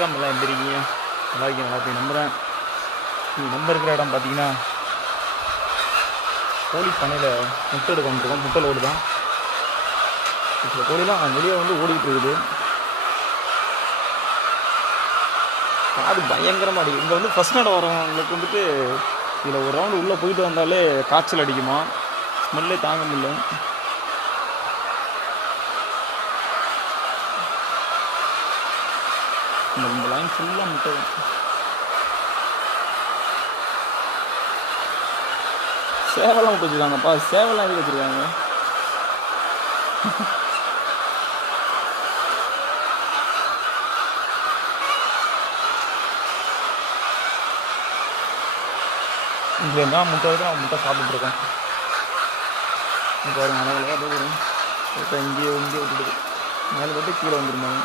வணக்கம், எல்லாம் எப்படி இருக்கீங்க? நல்லா இருக்கீங்க? நல்லா இருக்கீங்க நம்புகிறேன். நீங்கள் நம்ம இருக்கிற இடம் பார்த்தீங்கன்னா கோழி பண்ணையில் முட்டை எடுக்க வந்துருக்கோம். முட்டை லோடு தான். இப்போ கோழிலாம் வெளியே வந்து ஓடிக்கிட்டு இருக்குது. காது பயங்கரமாக அடிக்கும். இங்கே வந்து ஃபஸ்ட் நட வரவங்களுக்கு வந்துட்டு இதில் ஒரு ரவுண்டு உள்ளே போயிட்டு வந்தாலே காய்ச்சல் அடிக்குமா, ஸ்மெல்லே தாங்க முடியல. இந்த லைன் ஃபுல்லாக முட்டை தான். சேவலாம் விட்டு வச்சுருக்காங்கப்பா. சேவலாம் எதுக்கு வச்சுருக்காங்க? இங்கே தான் முட்டை வரைக்கும் அவன் முட்டை சாப்பிட்டுருக்கான். பாருங்க அளவில் தான் வரும். இப்போ இங்கேயே விட்டுட்டு மேலே போட்டு கீழே வந்துருந்தாங்க.